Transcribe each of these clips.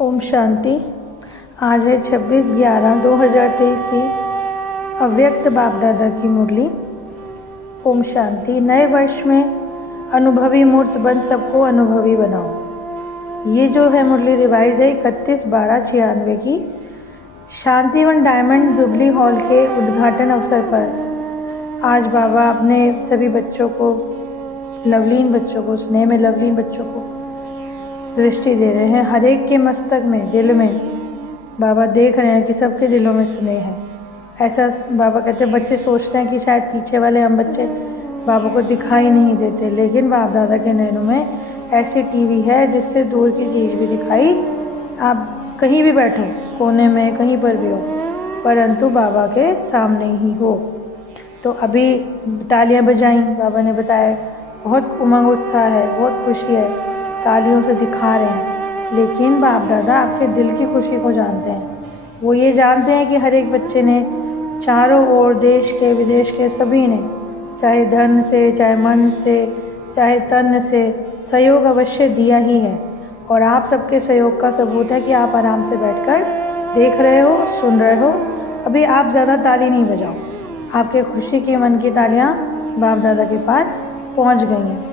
ओम शांति। आज है 26/11/2023 की अव्यक्त बाप दादा की मुरली। ओम शांति। नए वर्ष में अनुभवी मूर्त बन सबको अनुभवी बनाओ। ये जो है मुरली रिवाइज है 31/12/96 की। शांतिवन डायमंड जुबली हॉल के उद्घाटन अवसर पर आज बाबा अपने सभी बच्चों को, लवलीन बच्चों को, स्नेह में लवलीन बच्चों को दृष्टि दे रहे हैं। हर एक के मस्तक में, दिल में बाबा देख रहे हैं कि सबके दिलों में स्नेह है। ऐसा बाबा कहते हैं, बच्चे सोचते हैं कि शायद पीछे वाले हम बच्चे बाबा को दिखाई नहीं देते, लेकिन बाप दादा के नैनों में ऐसी टीवी है जिससे दूर की चीज़ भी दिखाई, आप कहीं भी बैठो, कोने में कहीं पर भी हो, परंतु बाबा के सामने ही हो। तो अभी तालियां बजाई, बाबा ने बताया, बहुत उमंग उत्साह है, बहुत खुशी है, तालियों से दिखा रहे हैं, लेकिन बाप दादा आपके दिल की खुशी को जानते हैं। वो ये जानते हैं कि हर एक बच्चे ने चारों ओर, देश के विदेश के सभी ने, चाहे धन से, चाहे मन से, चाहे तन से सहयोग अवश्य दिया ही है। और आप सबके सहयोग का सबूत है कि आप आराम से बैठकर देख रहे हो, सुन रहे हो। अभी आप ज़्यादा ताली नहीं बजाओ, आपके खुशी के मन की तालियाँ बाप दादा के पास पहुँच गई हैं।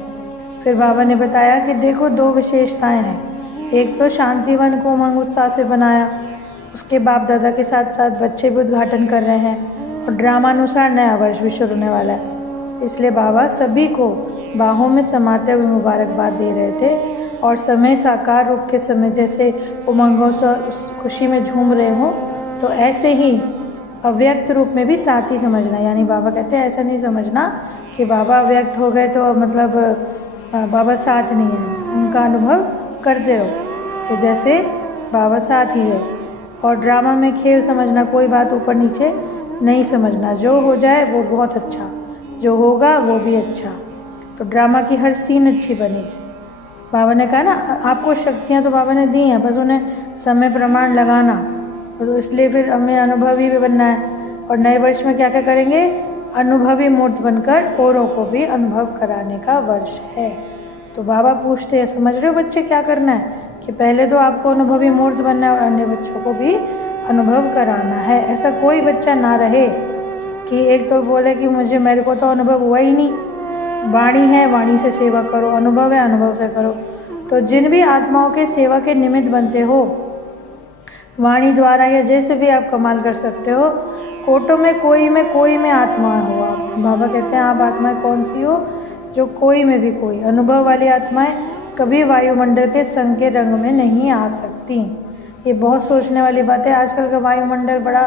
फिर बाबा ने बताया कि देखो, दो विशेषताएं हैं। एक तो शांतिवन को उमंग उत्साह से बनाया, उसके बाप दादा के साथ साथ बच्चे भी उद्घाटन कर रहे हैं, और ड्रामानुसार नया वर्ष भी शुरू होने वाला है। इसलिए बाबा सभी को बाहों में समाते हुए मुबारकबाद दे रहे थे। और समय साकार रूप के समय जैसे उमंगों से उस खुशी में झूम रहे हो, तो ऐसे ही अव्यक्त रूप में भी साथ ही समझना। यानी बाबा कहते हैं ऐसा नहीं समझना कि बाबा अव्यक्त हो गए तो मतलब बाबा साथ नहीं है। उनका अनुभव करते रहो कि जैसे बाबा साथ ही है। और ड्रामा में खेल समझना, कोई बात ऊपर नीचे नहीं समझना। जो हो जाए वो बहुत अच्छा, जो होगा वो भी अच्छा। तो ड्रामा की हर सीन अच्छी बनेगी। बाबा ने कहा ना, आपको शक्तियाँ तो बाबा ने दी हैं, बस उन्हें समय प्रमाण लगाना। तो इसलिए फिर हमें अनुभवी भी बनना है। और नए वर्ष में क्या क्या करेंगे? अनुभवी मूर्त बनकर औरों को भी अनुभव कराने का वर्ष है। तो बाबा पूछते हैं, समझ रहे हो बच्चे क्या करना है? कि पहले तो आपको अनुभवी मूर्त बनना है और अन्य बच्चों को भी अनुभव कराना है। ऐसा कोई बच्चा ना रहे कि एक तो बोले कि मेरे को तो अनुभव हुआ ही नहीं। वाणी है, वाणी से सेवा करो, अनुभव है, अनुभव से करो। तो जिन भी आत्माओं के सेवा के निमित्त बनते हो, वाणी द्वारा या जैसे भी आप कमाल कर सकते हो, कोटों में कोई में आत्मा हो आप। बाबा कहते हैं आप आत्माएं कौन सी हो? जो कोई में भी कोई। अनुभव वाली आत्माएं कभी वायुमंडल के संग के रंग में नहीं आ सकती। ये बहुत सोचने वाली बात है। आजकल का वायुमंडल बड़ा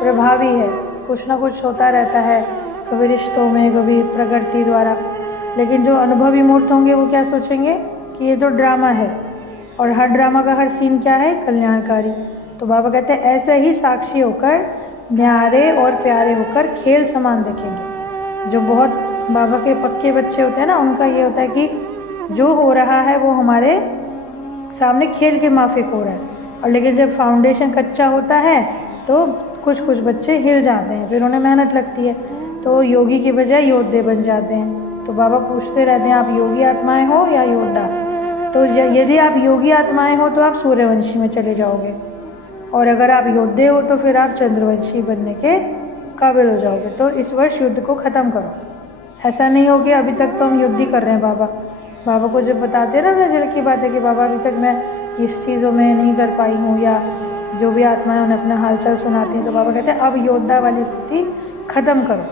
प्रभावी है, कुछ ना कुछ होता रहता है, कभी रिश्तों में, कभी प्रकृति द्वारा। लेकिन जो अनुभवी मूर्त होंगे वो क्या सोचेंगे कि ये तो ड्रामा है, और हर ड्रामा का हर सीन क्या है? कल्याणकारी। तो बाबा कहते हैं ऐसे ही साक्षी होकर, न्यारे और प्यारे होकर खेल समान देखेंगे। जो बहुत बाबा के पक्के बच्चे होते हैं ना, उनका ये होता है कि जो हो रहा है वो हमारे सामने खेल के माफिक हो रहा है। और लेकिन जब फाउंडेशन कच्चा होता है तो कुछ बच्चे हिल जाते हैं, फिर उन्हें मेहनत लगती है, तो योगी की बजाय योद्धे बन जाते हैं। तो बाबा पूछते रहते हैं आप योगी आत्माएं हो या योद्धा? तो यदि आप योगी आत्माएं हो तो आप सूर्यवंशी में चले जाओगे, और अगर आप योद्धे हो तो फिर आप चंद्रवंशी बनने के काबिल हो जाओगे। तो इस वर्ष युद्ध को ख़त्म करो। ऐसा नहीं हो कि अभी तक तो हम युद्ध ही कर रहे हैं। बाबा को जब बताते हैं ना अपने दिल की बात है कि बाबा अभी तक मैं इस चीज़ों में नहीं कर पाई हूँ, या जो भी आत्माएं उन्हें अपना हालचाल सुनाती हैं, तो बाबा कहते हैं अब योद्धा वाली स्थिति ख़त्म करो।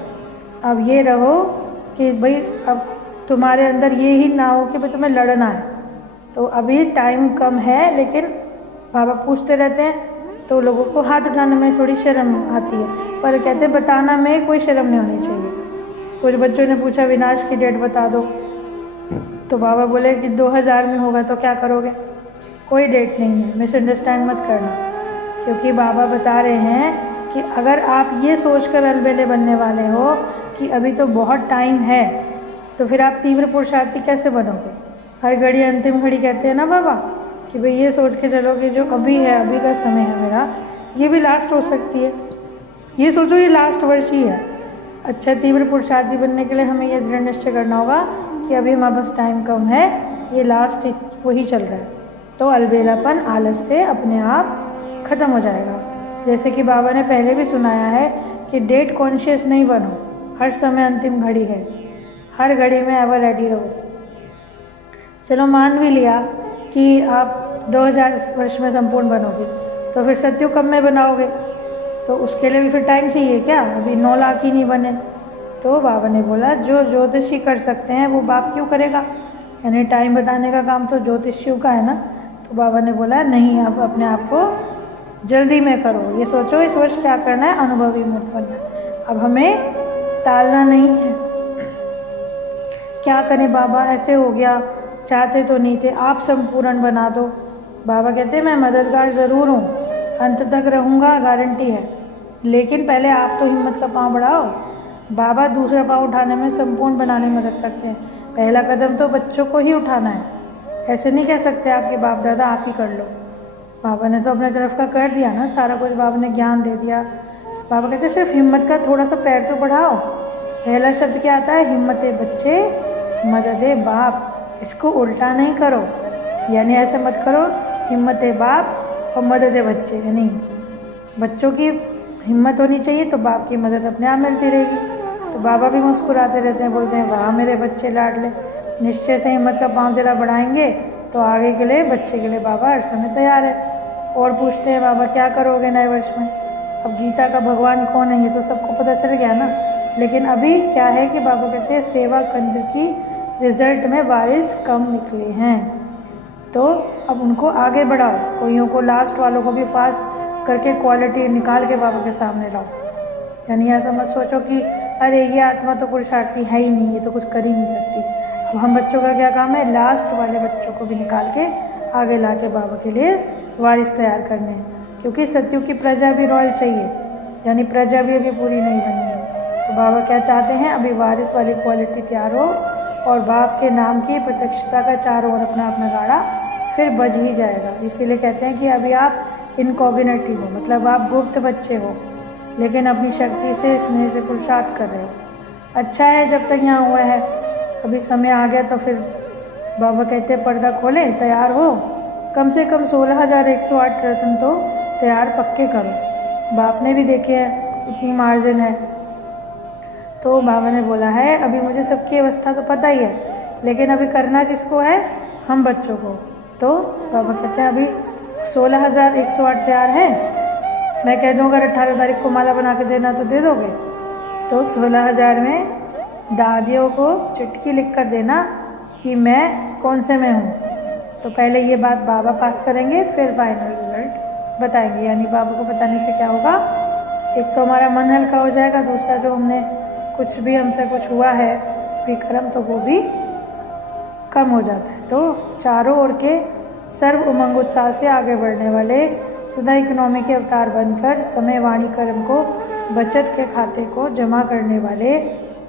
अब ये रहो कि भाई अब तुम्हारे अंदर ये ही ना हो कि भाई तुम्हें लड़ना है। तो अभी टाइम कम है, लेकिन बाबा पूछते रहते हैं तो लोगों को हाथ उठाने में थोड़ी शर्म आती है, पर कहते हैं बताना में कोई शर्म नहीं होनी चाहिए। कुछ बच्चों ने पूछा विनाश की डेट बता दो, तो बाबा बोले कि 2000 में होगा तो क्या करोगे? कोई डेट नहीं है, मिसअंडरस्टैंड मत करना। क्योंकि बाबा बता रहे हैं कि अगर आप ये सोचकर अलबेले बनने वाले हो कि अभी तो बहुत टाइम है, तो फिर आप तीव्र पुरुषार्थी कैसे बनोगे? हर घड़ी अंतिम घड़ी कहते हैं ना बाबा, कि भाई ये सोच के चलो कि जो अभी है, अभी का समय है मेरा, ये भी लास्ट हो सकती है। ये सोचो ये लास्ट वर्ष ही है। अच्छा, तीव्र पुरुषार्थी बनने के लिए हमें ये दृढ़ निश्चय करना होगा कि अभी हमारे पास टाइम कम है, ये लास्ट वही चल रहा है। तो अलबेलापन, आलस से अपने आप ख़त्म हो जाएगा। जैसे कि बाबा ने पहले भी सुनाया है कि डेट कॉन्शियस नहीं बनो, हर समय अंतिम घड़ी है, हर घड़ी में एवर रेडी रहो। चलो मान भी लिया कि आप 2000 वर्ष में संपूर्ण बनोगे, तो फिर सत्युग कब में बनाओगे? तो उसके लिए भी फिर टाइम चाहिए क्या? अभी 9 लाख ही नहीं बने। तो बाबा ने बोला जो ज्योतिषी कर सकते हैं वो बाप क्यों करेगा? यानी टाइम बताने का काम तो ज्योतिषियों का है ना। तो बाबा ने बोला नहीं, आप अपने आप को जल्दी में करो, ये सोचो इस वर्ष क्या करना है, अनुभवी मूर्त बनना है। अब हमें टालना नहीं है। क्या करें बाबा, ऐसे हो गया, चाहते तो नहीं थे, आप संपूर्ण बना दो। बाबा कहते हैं मैं मददगार ज़रूर हूँ, अंत तक रहूँगा, गारंटी है, लेकिन पहले आप तो हिम्मत का पाँव बढ़ाओ। बाबा दूसरा पाँव उठाने में, संपूर्ण बनाने में मदद करते हैं। पहला कदम तो बच्चों को ही उठाना है। ऐसे नहीं कह सकते आपके बाप दादा आप ही कर लो। बाबा ने तो अपने तरफ का कर दिया ना, सारा कुछ बाबा ने ज्ञान दे दिया। बाबा कहते हैं सिर्फ हिम्मत का थोड़ा सा पैर तो बढ़ाओ। पहला शब्द क्या आता है? हिम्मते बच्चे मददे बाप। इसको उल्टा नहीं करो, यानी ऐसे मत करो हिम्मते बाप और मददे बच्चे, यानी बच्चों की हिम्मत होनी चाहिए तो बाप की मदद अपने आप मिलती रहेगी। तो बाबा भी मुस्कुराते रहते हैं, बोलते हैं वाह मेरे बच्चे लाडले, निश्चय से हिम्मत का पाँव जरा बढ़ाएंगे तो आगे के लिए, बच्चे के लिए बाबा हर समय तैयार है। और पूछते हैं बाबा क्या करोगे नए वर्ष में? अब गीता का भगवान कौन है ये तो सबको पता चल गया ना, लेकिन अभी क्या है कि बाबा कहते हैं सेवा केंद्र की रिजल्ट में वारिस कम निकले हैं, तो अब उनको आगे बढ़ाओ। कोइयों को, लास्ट वालों को भी फास्ट करके क्वालिटी निकाल के बाबा के सामने लाओ। यानी ऐसा मत सोचो कि अरे ये आत्मा तो पुरुषार्थी है ही नहीं, ये तो कुछ कर ही नहीं सकती। अब हम बच्चों का क्या काम है? लास्ट वाले बच्चों को भी निकाल के आगे ला के बाबा के लिए वारिस तैयार करने हैं, क्योंकि सत्युग की प्रजा भी रॉयल चाहिए, यानी प्रजा भी अभी पूरी नहीं बनी है। तो बाबा क्या चाहते हैं? अभी वारिस वाली क्वालिटी तैयार हो और बाप के नाम की प्रत्यक्षता का चारों ओर अपना अपना गाड़ा फिर बज ही जाएगा। इसीलिए कहते हैं कि अभी आप इनकॉग्निटी हो, मतलब आप गुप्त बच्चे हो, लेकिन अपनी शक्ति से, स्नेह से पुरुषार्थ कर रहे हो। अच्छा है जब तक यहाँ हुआ है, अभी समय आ गया तो फिर बाबा कहते हैं पर्दा खोलें, तैयार हो, कम से कम 16,108 रत्न तो तैयार पक्के करो। बाप ने भी देखे हैं इतनी मार्जिन है। तो बाबा ने बोला है अभी मुझे सबकी अवस्था तो पता ही है, लेकिन अभी करना किसको है? हम बच्चों को। तो बाबा कहते हैं अभी 16,108 तैयार है, मैं कह दूँ अगर 18 तारीख को माला बना के देना तो दे दोगे? तो 16,000 में दादियों को चिट्ठी लिख कर देना कि मैं कौन से में हूँ। तो पहले ये बात बाबा पास करेंगे, फिर फाइनल रिजल्ट बताएंगे। यानी बाबा को बताने से क्या होगा? एक तो हमारा मन हल्का हो जाएगा, दूसरा जो हमने कुछ भी हमसे कुछ हुआ है विक्रम तो वो भी कम हो जाता है। तो चारों ओर के सर्व उमंग उत्साह से आगे बढ़ने वाले सदा इकोनॉमी के अवतार बनकर समय वाणी कर्म को बचत के खाते को जमा करने वाले,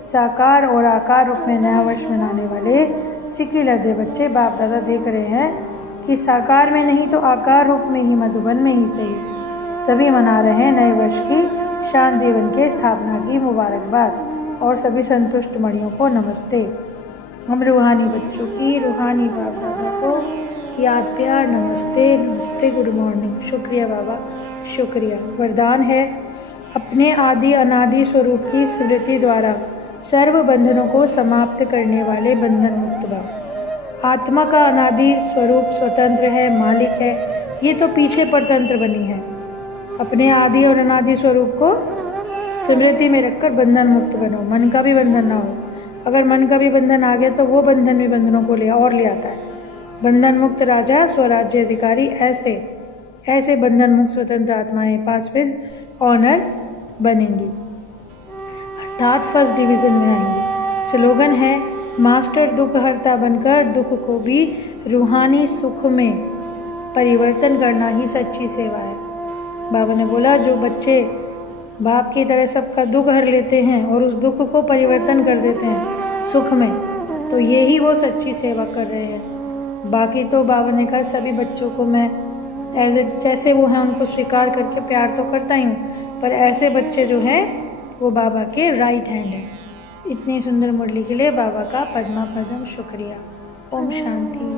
साकार और आकार रूप में नया वर्ष मनाने वाले सिक्की लदे बच्चे बाप दादा देख रहे हैं कि साकार में नहीं तो आकार रूप में ही, मधुबन में ही सही, सभी मना रहे हैं नए वर्ष की शांति वन के स्थापना की मुबारकबाद। और सभी संतुष्ट मणियों को नमस्ते। हम रूहानी बच्चों की, रूहानी बाप दादा को याद प्यार नमस्ते, नमस्ते, गुड मॉर्निंग। शुक्रिया बाबा, शुक्रिया। वरदान है अपने आदि अनादि स्वरूप की स्मृति द्वारा सर्व बंधनों को समाप्त करने वाले बंधन मुक्त भाव। आत्मा का अनादि स्वरूप स्वतंत्र है, मालिक है, ये तो पीछे परतंत्र बनी है। अपने आदि और अनादि स्वरूप को स्मृति में रखकर बंधन मुक्त बनो। मन का भी बंधन ना हो, अगर मन का भी बंधन आ गया तो वो बंधन भी बंधनों को ले आता है। बंधन मुक्त राजा, स्वराज्य अधिकारी, ऐसे बंधन मुक्त स्वतंत्र आत्माएं पास फिर ऑनर बनेंगी, अर्थात फर्स्ट डिवीजन में आएंगी। स्लोगन है मास्टर दुख हरता बनकर दुख को भी रूहानी सुख में परिवर्तन करना ही सच्ची सेवा है। बाबा ने बोला जो बच्चे बाप की तरह सबका दुख हर लेते हैं और उस दुख को परिवर्तन कर देते हैं सुख में, तो यही वो सच्ची सेवा कर रहे हैं। बाकी तो बाबा ने कहा सभी बच्चों को मैं एज इट जैसे वो हैं उनको स्वीकार करके प्यार तो करता ही हूँ, पर ऐसे बच्चे जो हैं वो बाबा के राइट हैंड हैं। इतनी सुंदर मुरली के लिए बाबा का पद्मा पद्म शुक्रिया। ओम शांति।